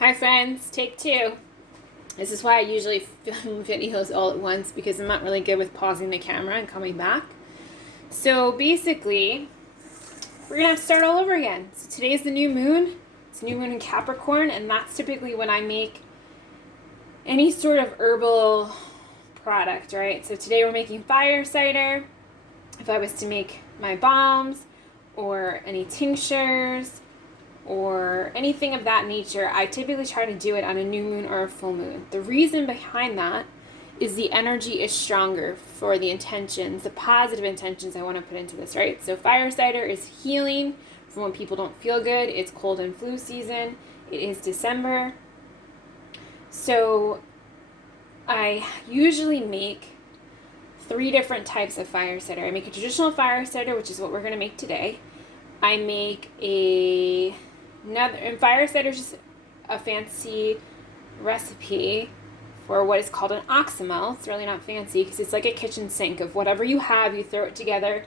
Hi friends, take two. This is why I usually film videos all at once because I'm not really good with pausing the camera and coming back. So basically, we're gonna have to start all over again. So today's the new moon. It's new moon in Capricorn, and that's typically when I make any sort of herbal product, right? So today we're making fire cider. If I was to make my balms or any tinctures, or anything of that nature, I typically try to do it on a new moon or a full moon. The reason behind that is the energy is stronger for the intentions, the positive intentions I want to put into this, right? So fire cider is healing for when people don't feel good. It's cold and flu season. It is December. So I usually make 3 different types of fire cider. I make a traditional fire cider, which is what we're going to make today. I make and fire cider is just a fancy recipe for what is called an oxymel. It's really not fancy because it's like a kitchen sink of whatever you have. You throw it together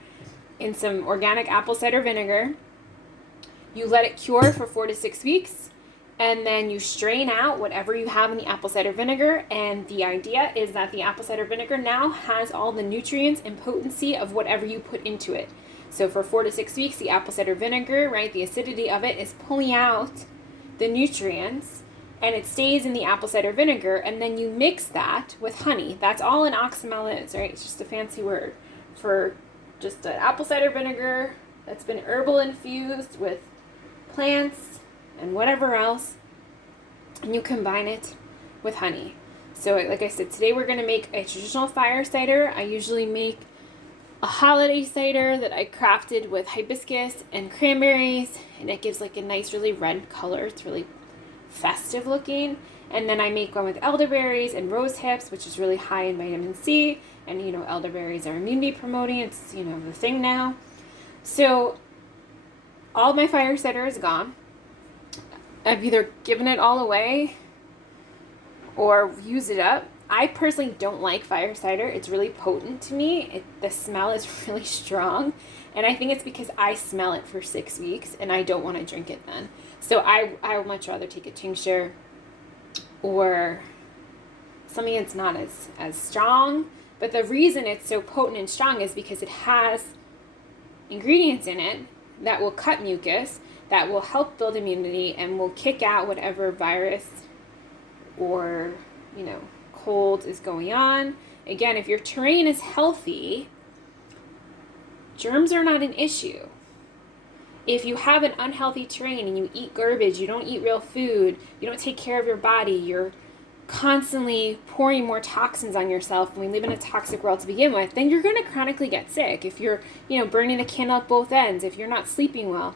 in some organic apple cider vinegar. You let it cure for 4 to 6 weeks, and then you strain out whatever you have in the apple cider vinegar. And the idea is that the apple cider vinegar now has all the nutrients and potency of whatever you put into it. So for 4 to 6 weeks, the apple cider vinegar, right, the acidity of it is pulling out the nutrients, and it stays in the apple cider vinegar, and then you mix that with honey. That's all an oxymel is, right? It's just a fancy word for just an apple cider vinegar that's been herbal infused with plants and whatever else, and you combine it with honey. So like I said, today we're going to make a traditional fire cider. I usually make a holiday cider that I crafted with hibiscus and cranberries, and it gives like a nice really red color. It's really festive looking. And then I make one with elderberries and rose hips, which is really high in vitamin C, and elderberries are immunity promoting. It's the thing now. So all my fire cider is gone. I've either given it all away or used it up. I personally don't like fire cider. It's really potent to me. The smell is really strong. And I think it's because I smell it for 6 weeks and I don't want to drink it then. So I would much rather take a tincture or something that's not as strong. But the reason it's so potent and strong is because it has ingredients in it that will cut mucus, that will help build immunity, and will kick out whatever virus or, cold is going on. Again, if your terrain is healthy, germs are not an issue. If you have an unhealthy terrain and you eat garbage, you don't eat real food, you don't take care of your body, you're constantly pouring more toxins on yourself, and we live in a toxic world to begin with, then you're going to chronically get sick. If you're, burning the candle at both ends, if you're not sleeping well.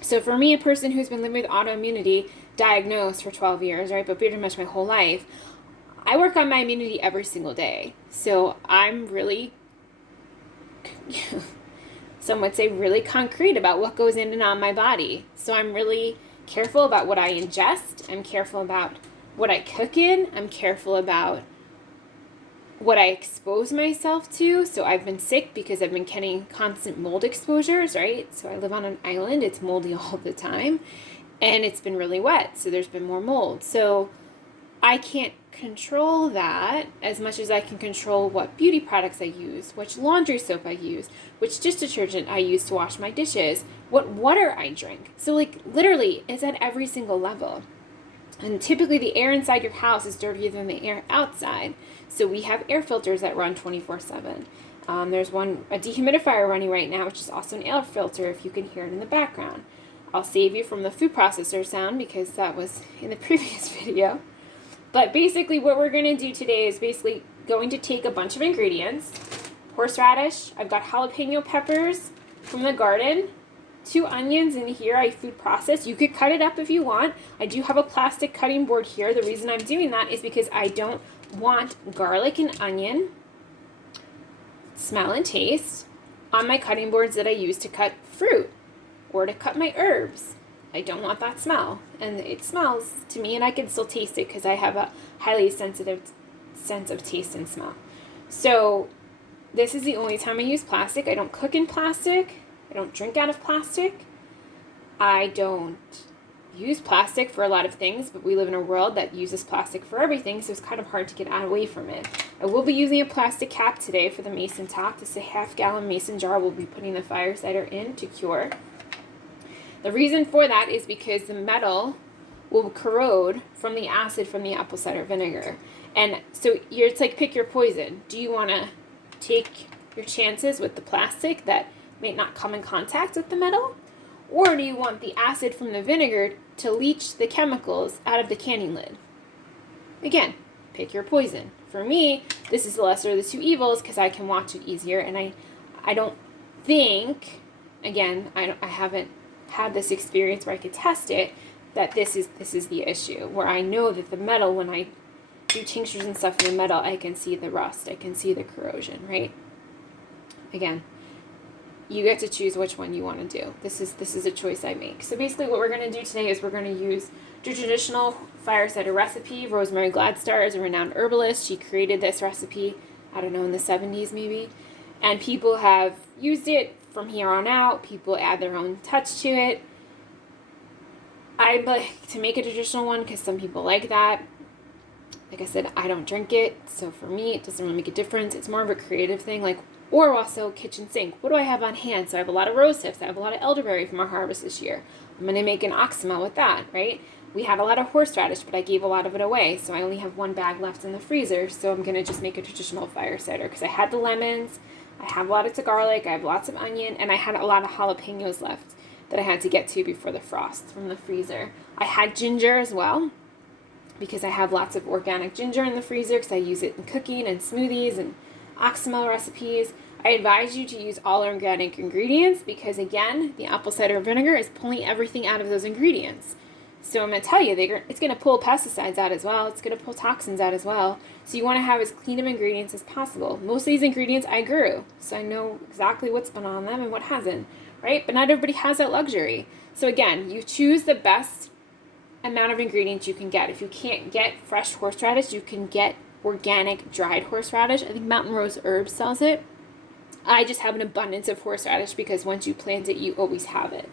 So for me, a person who's been living with autoimmunity, diagnosed for 12 years, right, but pretty much my whole life, I work on my immunity every single day. So I'm really, some would say, really concrete about what goes in and on my body. So I'm really careful about what I ingest. I'm careful about what I cook in. I'm careful about what I expose myself to. So I've been sick because I've been getting constant mold exposures, right? So I live on an island. It's moldy all the time. And it's been really wet. So there's been more mold. So I can't control that as much as I can control what beauty products I use, which laundry soap I use, which dish detergent I use to wash my dishes, what water I drink. So literally it's at every single level. And typically the air inside your house is dirtier than the air outside. So we have air filters that run 24/7. There's a dehumidifier running right now, which is also an air filter if you can hear it in the background. I'll save you from the food processor sound because that was in the previous video. But basically what we're going to do today is basically going to take a bunch of ingredients. Horseradish, I've got jalapeno peppers from the garden, 2 onions in here I food process. You could cut it up if you want. I do have a plastic cutting board here. The reason I'm doing that is because I don't want garlic and onion smell and taste on my cutting boards that I use to cut fruit or to cut my herbs. I don't want that smell, and it smells to me, and I can still taste it because I have a highly sensitive sense of taste and smell. So this is the only time I use plastic. I don't cook in plastic. I don't drink out of plastic. I don't use plastic for a lot of things, but we live in a world that uses plastic for everything, so it's kind of hard to get away from it. I will be using a plastic cap today for the mason top. This is a half-gallon mason jar we'll be putting the fire cider in to cure. The reason for that is because the metal will corrode from the acid from the apple cider vinegar. And so it's like pick your poison. Do you want to take your chances with the plastic that may not come in contact with the metal? Or do you want the acid from the vinegar to leach the chemicals out of the canning lid? Again, pick your poison. For me, this is the lesser of the two evils because I can watch it easier, and I don't think, again, I haven't had this experience where I could test it, that this is the issue, where I know that the metal, when I do tinctures and stuff in the metal, I can see the rust, I can see the corrosion, right? Again, you get to choose which one you want to do. This is a choice I make. So basically what we're going to do today is we're going to use the traditional fire cider recipe. Rosemary Gladstar is a renowned herbalist. She created this recipe, I don't know, in the 70s maybe. And people have used it from here on out. People add their own touch to it. I like to make a traditional one because some people like that. Like I said, I don't drink it, so for me it doesn't really make a difference. It's more of a creative thing, like, or also kitchen sink. What do I have on hand? So I have a lot of rose hips. I have a lot of elderberry from our harvest this year. I'm going to make an oxymel with that, right? We had a lot of horseradish, but I gave a lot of it away, so I only have one bag left in the freezer, so I'm going to just make a traditional fire cider because I had the lemons, I have lots of garlic, I have lots of onion, and I had a lot of jalapenos left that I had to get to before the frost from the freezer. I had ginger as well because I have lots of organic ginger in the freezer because I use it in cooking and smoothies and oxymel recipes. I advise you to use all organic ingredients because, again, the apple cider vinegar is pulling everything out of those ingredients. So I'm going to tell you, it's going to pull pesticides out as well. It's going to pull toxins out as well. So you want to have as clean of ingredients as possible. Most of these ingredients I grew, so I know exactly what's been on them and what hasn't, right? But not everybody has that luxury. So again, you choose the best amount of ingredients you can get. If you can't get fresh horseradish, you can get organic dried horseradish. I think Mountain Rose Herbs sells it. I just have an abundance of horseradish because once you plant it, you always have it.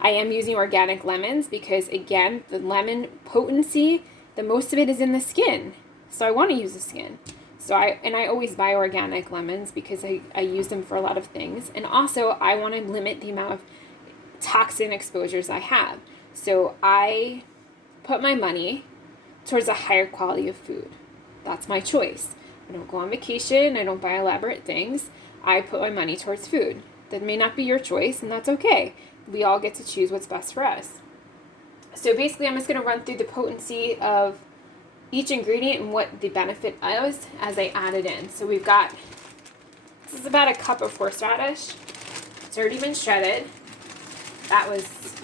I am using organic lemons because, again, the lemon potency, the most of it is in the skin. So I want to use the skin. So I always buy organic lemons because I use them for a lot of things. And also, I want to limit the amount of toxin exposures I have. So I put my money towards a higher quality of food. That's my choice. I don't go on vacation. I don't buy elaborate things. I put my money towards food. That may not be your choice, and that's okay. We all get to choose what's best for us. So basically, I'm just going to run through the potency of each ingredient and what the benefit is as I add it in. So we've got, this is about a cup of horseradish. It's already been shredded. That was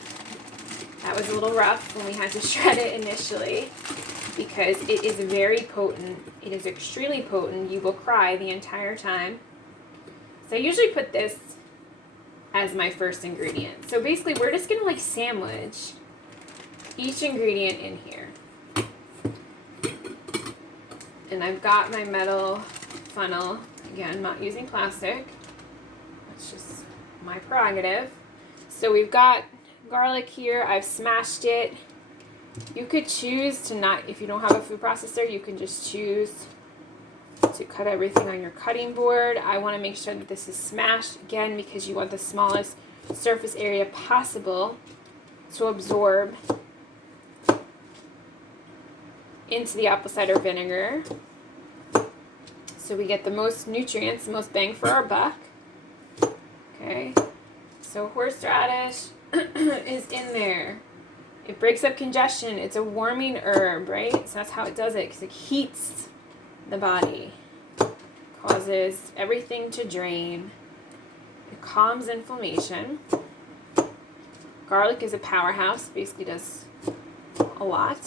a little rough when we had to shred it initially because it is very potent. It is extremely potent. You will cry the entire time. So I usually put this as my first ingredient. So basically we're just going to like sandwich each ingredient in here. And I've got my metal funnel. Again, I'm not using plastic. That's just my prerogative. So we've got garlic here. I've smashed it. You could choose to not, if you don't have a food processor, you can just choose to cut everything on your cutting board. I want to make sure that this is smashed, again, because you want the smallest surface area possible to absorb into the apple cider vinegar. So we get the most nutrients, the most bang for our buck. Okay, so horseradish is in there. It breaks up congestion. It's a warming herb, right? So that's how it does it, because it heats the body, causes everything to drain. It calms inflammation. Garlic is a powerhouse, basically does a lot.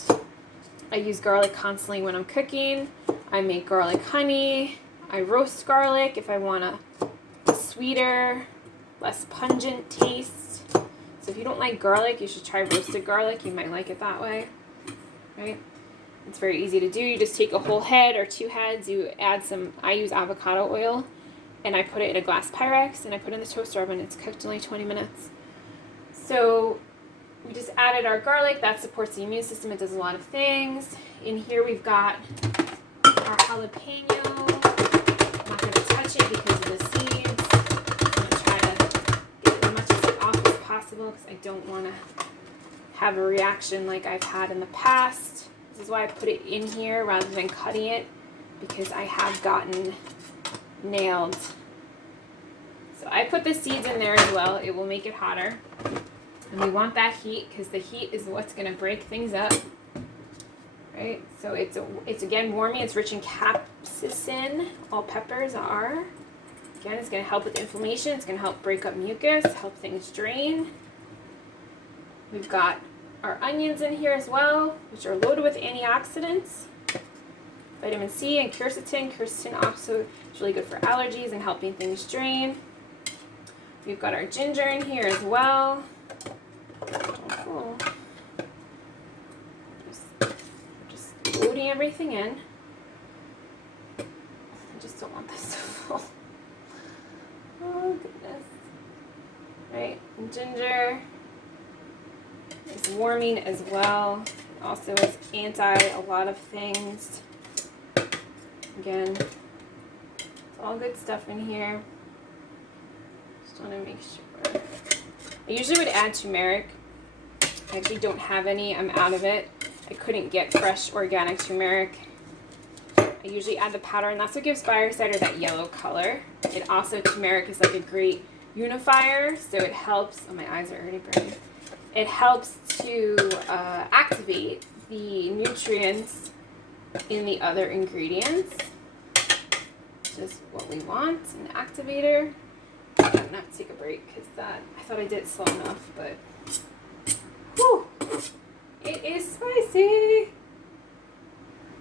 I use garlic constantly when I'm cooking. I make garlic honey. I roast garlic if I want a sweeter, less pungent taste. So if you don't like garlic, you should try roasted garlic. You might like it that way, right? It's very easy to do. You just take a whole head or 2 heads. You add some, I use avocado oil, and I put it in a glass Pyrex, and I put it in the toaster oven. It's cooked in like 20 minutes. So We just added our garlic. That supports the immune system. It does a lot of things. In here we've got our jalapeno. I'm not going to touch it because of the seeds. I'm going to try to get as much of it off as possible because I don't want to have a reaction like I've had in the past. This is why I put it in here rather than cutting it, because I have gotten nailed. So I put the seeds in there as well. It will make it hotter. And we want that heat because the heat is what's going to break things up. Right? So it's again warming. It's rich in capsaicin. All peppers are. Again, it's going to help with inflammation. It's going to help break up mucus, help things drain. We've got our onions in here as well, which are loaded with antioxidants. Vitamin C and quercetin. Quercetin also is really good for allergies and helping things drain. We've got our ginger in here as well. Oh, just loading everything in. I just don't want this to fall. Oh goodness. Right, and ginger is warming as well. It also is anti a lot of things. Again, it's all good stuff in here. Just want to make sure. I usually would add turmeric. I actually don't have any. I'm out of it. I couldn't get fresh organic turmeric. I usually add the powder, and that's what gives fire cider that yellow color. It also, turmeric is like a great unifier, so it helps. Oh, my eyes are already burning. It helps to activate the nutrients in the other ingredients, which is what we want, an activator. I'm gonna have to take a break because I thought I did it slow enough, but whew, it is spicy.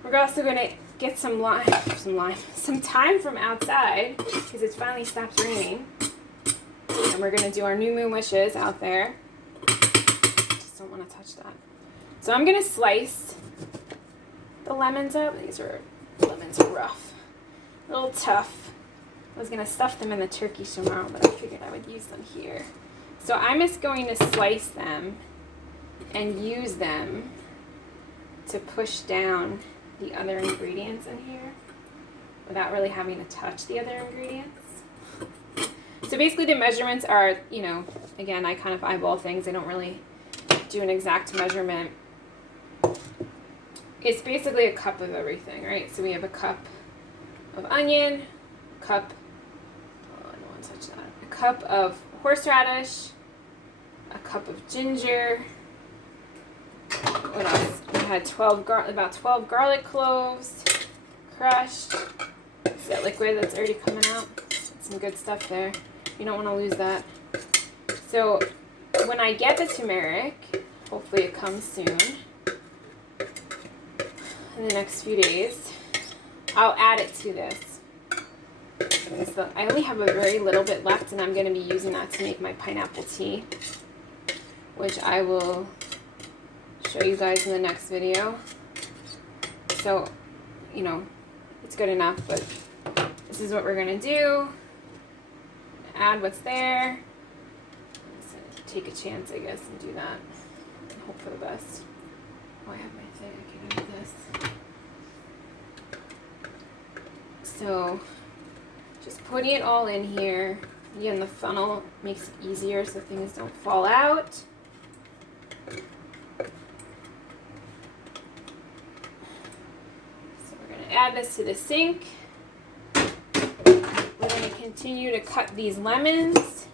We're also gonna get some time from outside because it's finally stopped raining, and we're gonna do our new moon wishes out there. Just don't want to touch that. So I'm gonna slice the lemons up. These lemons are rough, a little tough. I was going to stuff them in the turkey tomorrow, but I figured I would use them here. So I'm just going to slice them and use them to push down the other ingredients in here without really having to touch the other ingredients. So basically the measurements are, you know, again, I kind of eyeball things. I don't really do an exact measurement. It's basically a cup of everything, right? So we have a cup of onion, a cup of horseradish, a cup of ginger. What else? We had about 12 garlic cloves, crushed. See that liquid that's already coming out? Some good stuff there. You don't want to lose that. So when I get the turmeric, hopefully it comes soon, in the next few days, I'll add it to this. So I only have a very little bit left, and I'm going to be using that to make my pineapple tea, which I will show you guys in the next video. So, you know, it's good enough, but this is what we're going to do. Add what's there. I'm just going to take a chance, I guess, and do that. And hope for the best. Oh, I have my thing. I can do this. So just putting it all in here. Again, the funnel makes it easier so things don't fall out. So we're going to add this to the sink. We're going to continue to cut these lemons.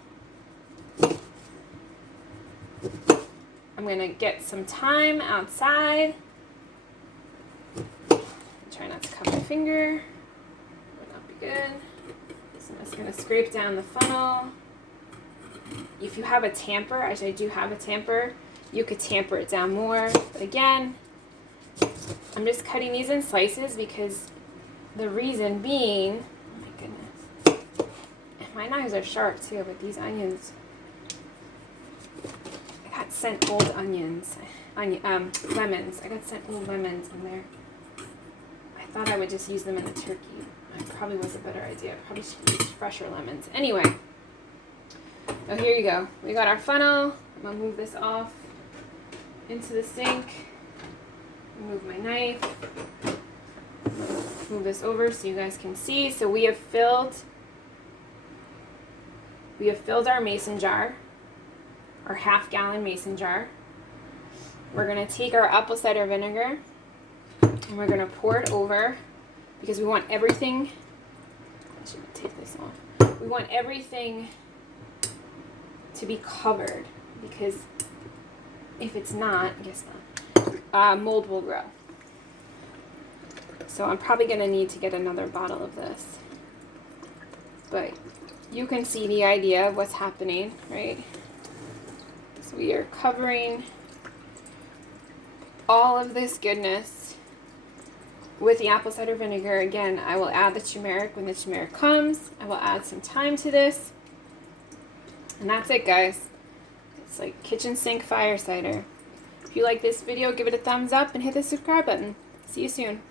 I'm going to get some thyme outside. Try not to cut my finger. Would not be good. So I'm just going to scrape down the funnel. If you have a tamper, actually I do have a tamper, you could tamper it down more. But again, I'm just cutting these in slices because the reason being, oh my goodness, my knives are sharp too, but these onions, I got sent old lemons. I got sent old lemons in there. I thought I would just use them in the turkey. It probably was a better idea. I probably should use fresher lemons. Anyway, so here you go. We got our funnel. I'm going to move this off. into the sink. Remove my knife. Move this over so you guys can see. So we have filled our mason jar, our half-gallon mason jar. We're going to take our apple cider vinegar and we're going to pour it over because we want everything. I should take this off. We want everything to be covered because if it's not, I guess not, mold will grow. So I'm probably going to need to get another bottle of this. But you can see the idea of what's happening, right? So we are covering all of this goodness with the apple cider vinegar. Again, I will add the turmeric when the turmeric comes. I will add some thyme to this. And that's it, guys. It's like kitchen sink fire cider. If you like this video, give it a thumbs up and hit the subscribe button. See you soon.